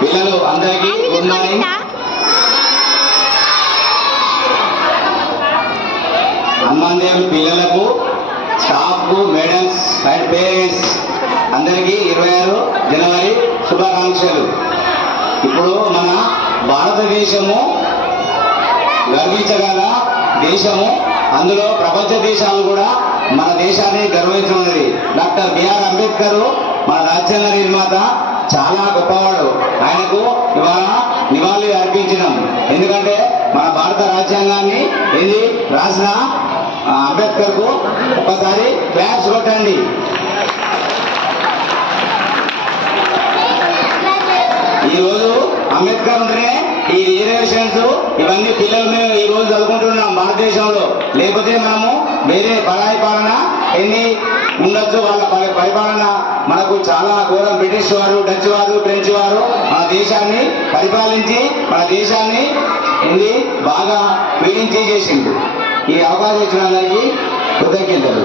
పిల్లలు అందరికీ good morning. Hanuman Dev పిల్లలకు, స్టాఫ్, మేడమ్స్ అండ్ పేరెంట్స్ అందరికీ 26 జనవరి శుభాకాంక్షలు. ఇప్పుడు మన భారతదేశము గర్వించగల దేశము, అందులో ప్రపంచ దేశాలు కూడా మన దేశాన్ని గర్వించున్నది. డాక్టర్ బిఆర్ అంబేద్కర్ మన రాజ్యాంగ నిర్మాత, చాలా గొప్పవాడు. ఆయనకు ఇవాళ నివాళి అర్పించినాం. ఎందుకంటే మన భారత రాజ్యాంగాన్ని ఇది రాసిన అంబేద్కర్ కు ఒకసారి క్లాప్స్ కొట్టండి. ఈరోజు అంబేద్కర్ ఉంటేనే ఈ రిజర్వేషన్స్ ఇవన్నీ పిల్లలు మేము ఈ రోజు చదువుకుంటున్నాం భారతదేశంలో. లేకపోతే మనము వేరే పరాయి పాలన ఎన్ని ఉండొచ్చు, వాళ్ళ పరిపాలన మనకు చాలా ఘోరం. బ్రిటిష్ వారు, డచ్ వారు, ఫ్రెంచ్ వారు మన దేశాన్ని పరిపాలించి మన దేశాన్ని బాగా పీడించి చేసిండు. ఈ అవకాశం ఇచ్చిన అందరికీ కృతజ్ఞతలు.